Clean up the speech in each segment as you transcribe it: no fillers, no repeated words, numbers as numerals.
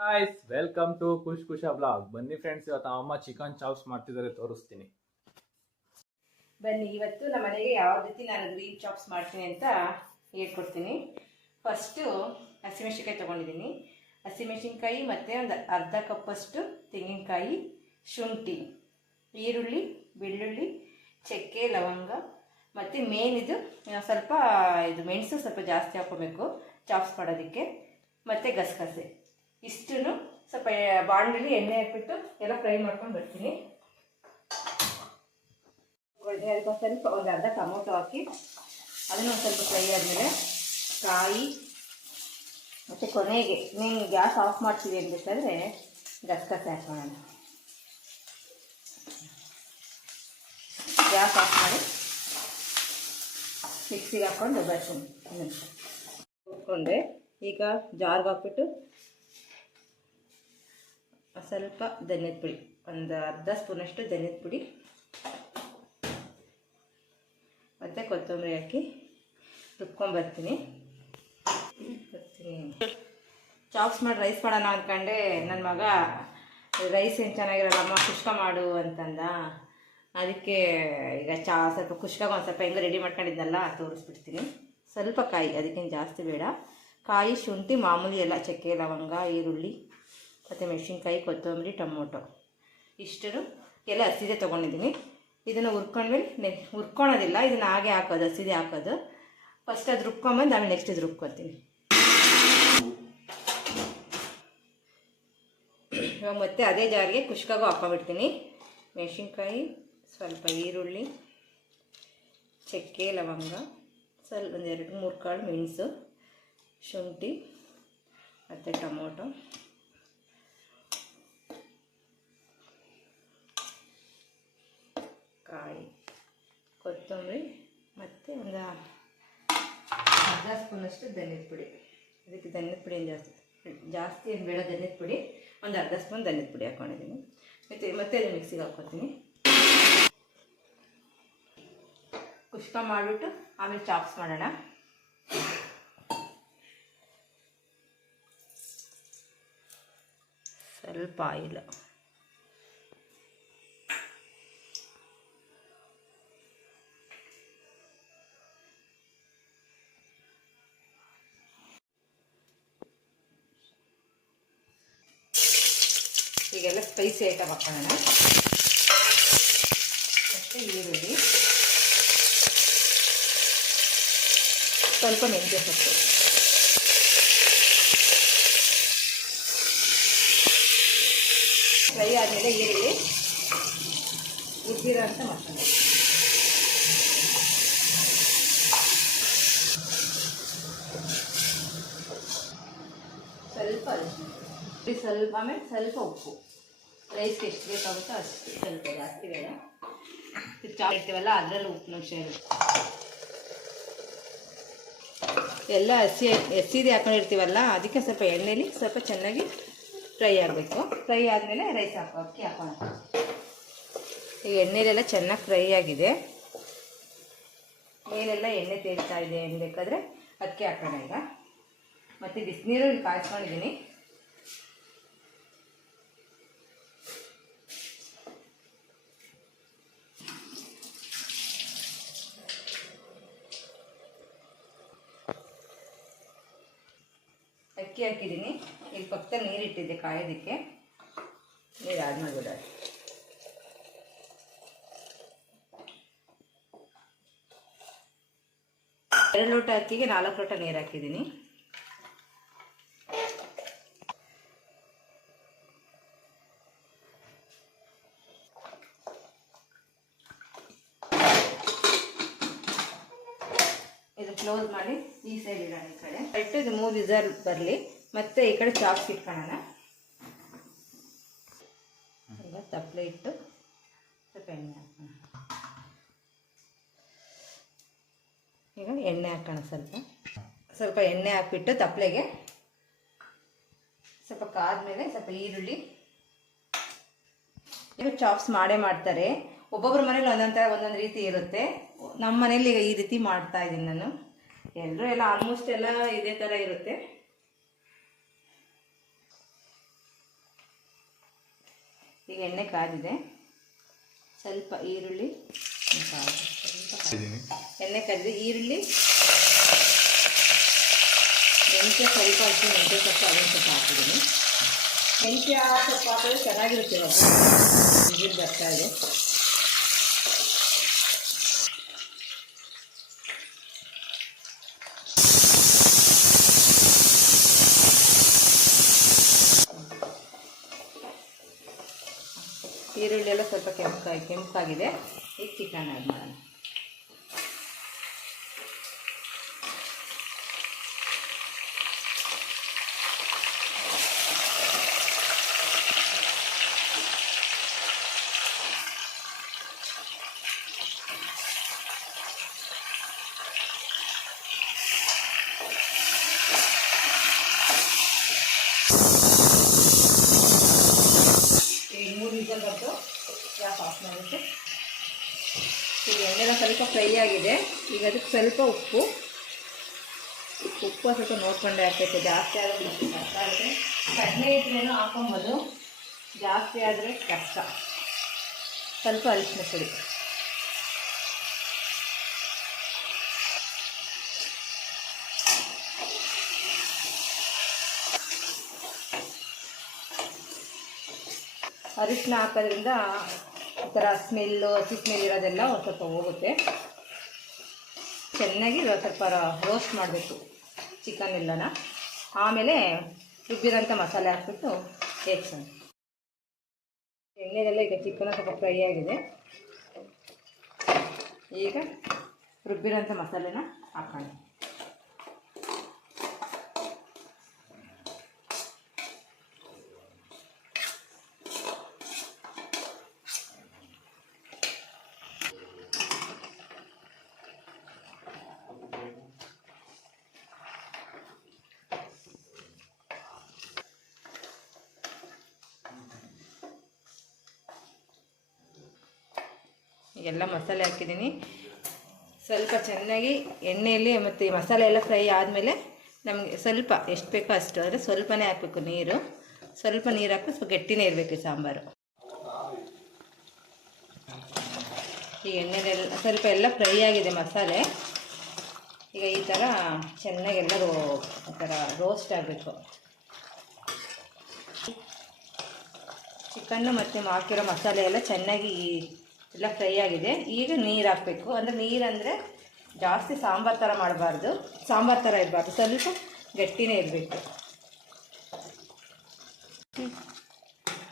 Guys welcome to Khush Khusha blog. ಬನ್ನಿ friends, ಇವತ್ತು ಅಮ್ಮ ಚಿಕನ್ ಚಾಪ್ಸ್ ಮಾಡ್ತಿದ್ದಾರೆ, ತೋರಿಸ್ತೀನಿ. ಬನ್ನಿ, ಇವತ್ತು ನಮ್ಮ ಮನೆಗೆ ಯಾವ ರೀತಿ ನಾನು ಗ್ರೀನ್ ಚಾಪ್ಸ್ ಮಾಡ್ತೀನಿ ಅಂತ ಹೇಳ್ಕೊಡ್ತೀನಿ. ಫಸ್ಟು ಹಸಿಮೆಣಸಿನ್ಕಾಯಿ ತೊಗೊಂಡಿದ್ದೀನಿ. ಹಸಿಮೆಣಸಿನ್ಕಾಯಿ ಮತ್ತು ಒಂದು ಅರ್ಧ ಕಪ್ಪಷ್ಟು ತೆಂಗಿನಕಾಯಿ, ಶುಂಠಿ, ಈರುಳ್ಳಿ, ಬೆಳ್ಳುಳ್ಳಿ, ಚಕ್ಕೆ, ಲವಂಗ ಮತ್ತು ಮೇನ್ ಇದು ಸ್ವಲ್ಪ ಮೆಣಸು ಸ್ವಲ್ಪ ಜಾಸ್ತಿ ಹಾಕ್ಕೊಬೇಕು ಚಾಪ್ಸ್ ಮಾಡೋದಕ್ಕೆ, ಮತ್ತು ಗಸಗಸೆ. ಇಷ್ಟು ಸ್ವಲ್ಪ ಬಾಣಲೆಯಲ್ಲಿ ಎಣ್ಣೆ ಹಾಕ್ಬಿಟ್ಟು ಎಲ್ಲ ಫ್ರೈ ಮಾಡ್ಕೊಂಡು ಬರ್ತೀನಿ. ಅದಕ್ಕೆ ಸ್ವಲ್ಪ ಒಂದು ಅರ್ಧ ಟೊಮೊಟೊ ಹಾಕಿ ಅದನ್ನು ಒಂದು ಸ್ವಲ್ಪ ಫ್ರೈ ಆದಮೇಲೆ ಕಾಯಿ ಮತ್ತು ಕೊನೆಗೆ ನೀವು ಗ್ಯಾಸ್ ಆಫ್ ಮಾಡ್ತೀವಿ ಅನ್ಬೇಕಾದ್ರೆ ಗಸಗಸೆ ಹಾಕೋಣ. ಗ್ಯಾಸ್ ಆಫ್ ಮಾಡಿ ಮಿಕ್ಸಿಗೆ ಹಾಕ್ಕೊಂಡು ಬರ್ತೀನಿ. ಹುರ್ಕೊಂಡೆ ಈಗ ಜಾರ್ಗೆ ಹಾಕ್ಬಿಟ್ಟು ಸ್ವಲ್ಪ ಧನ್ಯದ ಪುಡಿ, ಒಂದು ಅರ್ಧ ಸ್ಪೂನಷ್ಟು ಧನ್ಯದ ಪುಡಿ ಮತ್ತು ಕೊತ್ತಂಬರಿ ಹಾಕಿ ರುಬ್ಕೊಂಬರ್ತೀನಿ. ಚಾಪ್ಸ್ ಮಾಡಿ ರೈಸ್ ಮಾಡೋಣ ಅಂದ್ಕೊಂಡೆ. ನನ್ನ ಮಗ ರೈಸ್ ಏನು ಚೆನ್ನಾಗಿರಲ್ಲಮ್ಮ, ಕುಷ್ಕ ಮಾಡು ಅಂತಂದ. ಅದಕ್ಕೆ ಈಗ ಸ್ವಲ್ಪ ಕುಷ್ಕಾಗ ಒಂದು ಸ್ವಲ್ಪ ಹೆಂಗೆ ರೆಡಿ ಮಾಡ್ಕೊಂಡಿದ್ದಲ್ಲ ತೋರಿಸ್ಬಿಡ್ತೀನಿ. ಸ್ವಲ್ಪ ಕಾಯಿ, ಅದಕ್ಕೇನು ಜಾಸ್ತಿ ಬೇಡ. ಕಾಯಿ, ಶುಂಠಿ, ಮಾಮೂಲಿ ಎಲ್ಲ ಚಕ್ಕೆ, ಲವಂಗ, ಈರುಳ್ಳಿ ಮತ್ತು ಮೆಣಸಿನ್ಕಾಯಿ, ಕೊತ್ತಂಬರಿ, ಟೊಮೊಟೊ ಇಷ್ಟು ಎಲ್ಲ ಹಸಿದೆ ತೊಗೊಂಡಿದ್ದೀನಿ. ಇದನ್ನು ಹುರ್ಕೊಂಡ್ಮೇಲೆ ಹುರ್ಕೊಳೋದಿಲ್ಲ, ಇದನ್ನು ಹಾಗೆ ಹಾಕೋದು, ಹಸಿದೆ ಹಾಕೋದು. ಫಸ್ಟ್ ಅದು ರುಬ್ಕೊಂಬಂದು ಆಮೇಲೆ ನೆಕ್ಸ್ಟ್ ಇದು ರುಬ್ಕೊತೀನಿ. ಇವಾಗ ಮತ್ತೆ ಅದೇ ಜಾರಿಗೆ ಕುಷ್ಕಾಗೂ ಹಾಕ್ಕೊಂಬಿಡ್ತೀನಿ. ಮೆಣಸಿನ್ಕಾಯಿ, ಸ್ವಲ್ಪ ಈರುಳ್ಳಿ, ಚಕ್ಕೆ, ಲವಂಗ, ಸ್ವಲ್ಪ ಒಂದು 2-3 ಕಾಳು ಮೆಣಸು, ಶುಂಠಿ ಮತ್ತು ಟೊಮೊಟೊ, ಕಾಯಿ, ಕೊತ್ತಂಬರಿ ಮತ್ತು ಒಂದು ಅರ್ಧ ಸ್ಪೂನಷ್ಟು ಧನ್ಯದ ಪುಡಿ. ಅದಕ್ಕೆ ಧನ್ಯದ ಪುಡಿ ಏನು ಜಾಸ್ತಿ ಏನು ಬೇಡ, ಧನ್ಯದ ಪುಡಿ ಒಂದು ಅರ್ಧ ಸ್ಪೂನ್ ಧನ್ಯದ ಪುಡಿ ಹಾಕ್ಕೊಂಡಿದ್ದೀನಿ. ಮತ್ತೆ ಅದು ಮಿಕ್ಸಿಗೆ ಹಾಕ್ಕೊತೀನಿ. ಕುಷ್ಕ ಮಾಡಿಬಿಟ್ಟು ಆಮೇಲೆ ಚಾಪ್ಸ್ ಮಾಡೋಣ. ಸ್ವಲ್ಪ ಆಯಿಲ್, ಈಗೆಲ್ಲ ಸ್ಪೈಸಿ ಐಟಮ್ ಹಾಕೋಣ. ಮತ್ತು ಈರುಳ್ಳಿ, ಸ್ವಲ್ಪ ಮೆಂತ್ಯ ಸೊಪ್ಪು, ಫ್ರೈ ಆದಮೇಲೆ ಈರುಳ್ಳಿ ಉದ್ದಿರೋ ಅಂತ ಮಸಾಲೆ, ಸ್ವಲ್ಪ ಅರಿಶಿನ, ಸ್ವಲ್ಪ ಆಮೇಲೆ ಸ್ವಲ್ಪ ಉಪ್ಪು. ರೈಸ್ಗೆ ಎಷ್ಟು ಬೇಕಾಗುತ್ತೋ ಅಷ್ಟು, ಸ್ವಲ್ಪ ಜಾಸ್ತಿ ಬೇಡ. ಚಾಪ್ ಇರ್ತೀವಲ್ಲ ಅದರಲ್ಲಿ ಉಪ್ಪು ಅಂಶ ಇರುತ್ತೆ. ಎಲ್ಲ ಹಸಿದೆ ಹಾಕೊಂಡಿರ್ತೀವಲ್ಲ, ಅದಕ್ಕೆ ಸ್ವಲ್ಪ ಎಣ್ಣೆಲಿ ಸ್ವಲ್ಪ ಚೆನ್ನಾಗಿ ಫ್ರೈ ಆಗಬೇಕು. ಫ್ರೈ ಆದಮೇಲೆ ರೈಸ್ ಅಕ್ಕಿ ಹಾಕೋಣ. ಈಗ ಎಣ್ಣೆಲೆಲ್ಲ ಚೆನ್ನಾಗಿ ಫ್ರೈ ಆಗಿದೆ, ಮೇಲೆಲ್ಲ ಎಣ್ಣೆ ತೇಲ್ತಾ ಇದೆ ಅನ್ಬೇಕಾದ್ರೆ ಅಕ್ಕಿ ಹಾಕೋಣ ಈಗ. ಮತ್ತು ಬಿಸಿನೀರು ಕಾಯಿಸ್ಕೊಂಡಿದ್ದೀನಿ. ಅಕ್ಕಿ ಹಾಕಿದ್ದೀನಿ. ಇಲ್ಲಿ ಪಕ್ಕದಲ್ಲಿ ನೀರು ಇಟ್ಟಿದ್ದೆ ಕಾಯೋದಕ್ಕೆ, ನೀರು ಆದ್ಮೇಲೆ ಬಿಡ. ಎರಡು ಲೋಟ ಅಕ್ಕಿಗೆ 4 ಲೋಟ ನೀರು ಹಾಕಿದ್ದೀನಿ. ಇದು ಕ್ಲೋಸ್ ಮಾಡಿ ಈ ಸೈಡ್ ಇಡೋಣ. ಈ ಕಡೆ ಇಟ್ಟು ಇದು 3 ವಿಸಲ್ ಬರಲಿ. ಮತ್ತೆ ಈ ಕಡೆ ಚಾಪ್ಸ್ ಇಟ್ಕೊಳ್ಳೋಣ. ಈಗ ತಪ್ಪಲೆ ಇಟ್ಟು ಸ್ವಲ್ಪ ಎಣ್ಣೆ ಹಾಕೋಣ. ಈಗ ಎಣ್ಣೆ ಹಾಕೋಣ. ಸ್ವಲ್ಪ ಎಣ್ಣೆ ಹಾಕ್ಬಿಟ್ಟು ತಪ್ಪಲೆಗೆ ಸ್ವಲ್ಪ ಕಾದ್ಮೇಲೆ ಸ್ವಲ್ಪ ಈರುಳ್ಳಿ. ಈಗ ಚಾಪ್ಸ್ ಮಾಡೇ ಮಾಡ್ತಾರೆ, ಒಬ್ಬೊಬ್ಬರ ಮನೇಲಿ ಒಂದೊಂದು ರೀತಿ ಇರುತ್ತೆ. ನಮ್ಮ ಮನೇಲಿ ಈಗ ಈ ರೀತಿ ಮಾಡ್ತಾ ಇದ್ದೀನಿ ನಾನು. ಎಲ್ಲರೂ ಎಲ್ಲ ಆಲ್ಮೋಸ್ಟ್ ಎಲ್ಲ ಇದೇ ಥರ ಇರುತ್ತೆ. ಈಗ ಎಣ್ಣೆ ಕಾದಿದೆ, ಸ್ವಲ್ಪ ಈರುಳ್ಳಿ, ಎಣ್ಣೆ ಕಾದಿದೆ, ಈರುಳ್ಳಿ, ಮೆಂತ್ಯ ಸ್ವಲ್ಪ ಹಾಕಿ, ಮೆಂತ್ಯ ಸೊಪ್ಪು ಅದನ್ನು ಸ್ವಲ್ಪ ಹಾಕಿದ್ದೀನಿ. ಮೆಂತ್ಯ ಸೊಪ್ಪು ಹಾಕಿದ್ರೆ ಚೆನ್ನಾಗಿರುತ್ತೆ. ಬಿಸಿಲು ಬರ್ತಾ ಇದೆ. ಈರುಳ್ಳಿ ಎಲ್ಲ ಸ್ವಲ್ಪ ಕೆಂಪಾಗಿದೆ. ಈಗ ಚಿಕನ್ ಆ್ಯಡ್ ಮಾಡೋಣ. ಈಗ 3 ವಿಷಲ್ ಬಂತು, ಗ್ಯಾಸ್ ಆಫ್ ಮಾಡುತ್ತೆ. ಈಗ ಎಣ್ಣೆಲ್ಲ ಸ್ವಲ್ಪ ಫ್ರೈ ಆಗಿದೆ. ಈಗ ಅದಕ್ಕೆ ಸ್ವಲ್ಪ ಉಪ್ಪು ಸ್ವಲ್ಪ ನೋಡ್ಕೊಂಡೆ ಹಾಕೈತೆ. ಜಾಸ್ತಿ ಆದರೆ ಕಷ್ಟ ಆಗುತ್ತೆ. ಕಡಿಮೆ ಇದ್ರೇನೋ ಹಾಕೊಬೋದು, ಜಾಸ್ತಿ ಆದರೆ ಕಷ್ಟ. ಸ್ವಲ್ಪ ಅರಿಶಿನ ಪುಡಿ, ಅರಿಶಿನ ಹಾಕೋದ್ರಿಂದ ಈ ಥರ ಸ್ಮೆಲ್ಲು, ಹಸಿ ಸ್ಮೆಲ್ ಇರೋದೆಲ್ಲ ಒಂದು ಸ್ವಲ್ಪ ಹೋಗುತ್ತೆ. ಚೆನ್ನಾಗಿ ಸ್ವಲ್ಪ ರೋಸ್ಟ್ ಮಾಡಬೇಕು ಚಿಕನ್ ಎಲ್ಲನ. ಆಮೇಲೆ ರುಬ್ಬಿರೋಂಥ ಮಸಾಲೆ ಹಾಕ್ಬಿಟ್ಟು ಬೇಯಿಸೋಣ. ಎಣ್ಣೆದೆಲ್ಲ ಈಗ ಚಿಕನ್ ಸ್ವಲ್ಪ ಫ್ರೈ ಆಗಿದೆ. ಈಗ ರುಬ್ಬಿರೋಂಥ ಮಸಾಲೆನ ಹಾಕೋಣ. ಎಲ್ಲ ಮಸಾಲೆ ಹಾಕಿದ್ದೀನಿ. ಸ್ವಲ್ಪ ಚೆನ್ನಾಗಿ ಎಣ್ಣೆಯಲ್ಲಿ ಮತ್ತು ಮಸಾಲೆ ಎಲ್ಲ ಫ್ರೈ ಆದಮೇಲೆ ನಮಗೆ ಸ್ವಲ್ಪ ಎಷ್ಟು ಬೇಕೋ ಅಷ್ಟು, ಅಂದರೆ ಸ್ವಲ್ಪನೇ ಹಾಕಬೇಕು ನೀರು. ಸ್ವಲ್ಪ ನೀರು ಹಾಕಿ ಸ್ವಲ್ಪ ಗಟ್ಟಿನೇ ಇರಬೇಕು ಸಾಂಬಾರು. ಈ ಎಣ್ಣೆಲೆಲ್ಲ ಸ್ವಲ್ಪ ಎಲ್ಲ ಫ್ರೈ ಆಗಿದೆ ಮಸಾಲೆ. ಈಗ ಈ ಥರ ಚೆನ್ನಾಗಿ ಎಲ್ಲರೂ ಈ ಥರ ರೋಸ್ಟ್ ಆಗಬೇಕು. ಚಿಕನ್ನು ಮತ್ತು ಹಾಕಿರೋ ಮಸಾಲೆ ಎಲ್ಲ ಚೆನ್ನಾಗಿ ಎಲ್ಲ ಫ್ರೈ ಆಗಿದೆ. ಈಗ ನೀರು ಹಾಕಬೇಕು. ಅಂದರೆ ನೀರಂದರೆ ಜಾಸ್ತಿ ಸಾಂಬಾರು ಥರ ಮಾಡಬಾರ್ದು, ಸಾಂಬಾರು ಥರ ಇರಬಾರ್ದು, ಸ್ವಲ್ಪ ಗಟ್ಟಿನೇ ಇರಬೇಕು.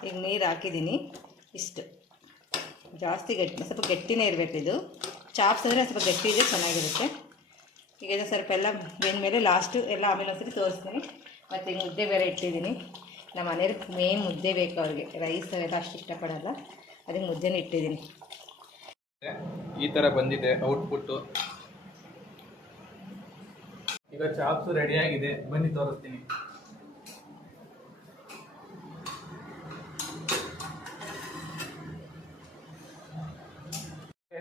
ಈಗ ನೀರು ಹಾಕಿದ್ದೀನಿ ಇಷ್ಟು. ಜಾಸ್ತಿ ಸ್ವಲ್ಪ ಗಟ್ಟಿನೇ ಇರಬೇಕು. ಇದು ಚಾಪ್ಸ್ ಅಂದರೆ ಸ್ವಲ್ಪ ಗಟ್ಟಿ ಇದೆ, ಚೆನ್ನಾಗಿರುತ್ತೆ. ಈಗ ಇದು ಸ್ವಲ್ಪ ಎಲ್ಲ ಬೆಂದಮೇಲೆ ಲಾಸ್ಟು ಎಲ್ಲ ಆಮೇಲೆ ಒಂದ್ಸರಿ ತೋರಿಸ್ತೀನಿ. ಮತ್ತು ಈಗ ಮುದ್ದೆ ಬೇರೆ ಇಟ್ಟಿದ್ದೀನಿ. ನಮ್ಮ ಮನೆಯವ್ರಿಗೆ ಮೇನ್ ಮುದ್ದೆ ಬೇಕು, ಅವ್ರಿಗೆ ರೈಸ್ ಎಲ್ಲ ಅಷ್ಟು ಇಷ್ಟಪಡಲ್ಲ. ಅದಕ್ಕೆ ಮುದ್ದೆನೇ ಇಟ್ಟಿದ್ದೀನಿ. ಈ ಥರ ಬಂದಿದೆ ಔಟ್ಪುಟ್ಟು. ಈಗ ಚಾಪ್ಸು ರೆಡಿಯಾಗಿದೆ, ಬನ್ನಿ ತೋರಿಸ್ತೀನಿ.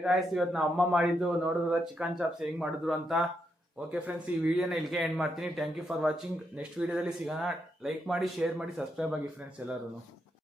ಗಾಯ್ಸ್, ಇವತ್ತು ನಾವು ಅಮ್ಮ ಮಾಡಿದ್ದು ನೋಡಿದ್ರೆ ಚಿಕನ್ ಚಾಪ್ಸ್ ಹೆಂಗೆ ಮಾಡಿದ್ರು ಅಂತ. ಓಕೆ ಫ್ರೆಂಡ್ಸ್, ಈ ವಿಡಿಯೋನ ಇಲ್ಲಿಗೆ ಎಂಡ್ ಮಾಡ್ತೀನಿ. Thank you for watching. Next ವಿಡಿಯೋದಲ್ಲಿ ಸಿಗೋಣ. ಲೈಕ್ ಮಾಡಿ, ಶೇರ್ ಮಾಡಿ, ಸಬ್ಸ್ಕ್ರೈಬ್ ಆಗಿ ಫ್ರೆಂಡ್ಸ್ ಎಲ್ಲರೂ.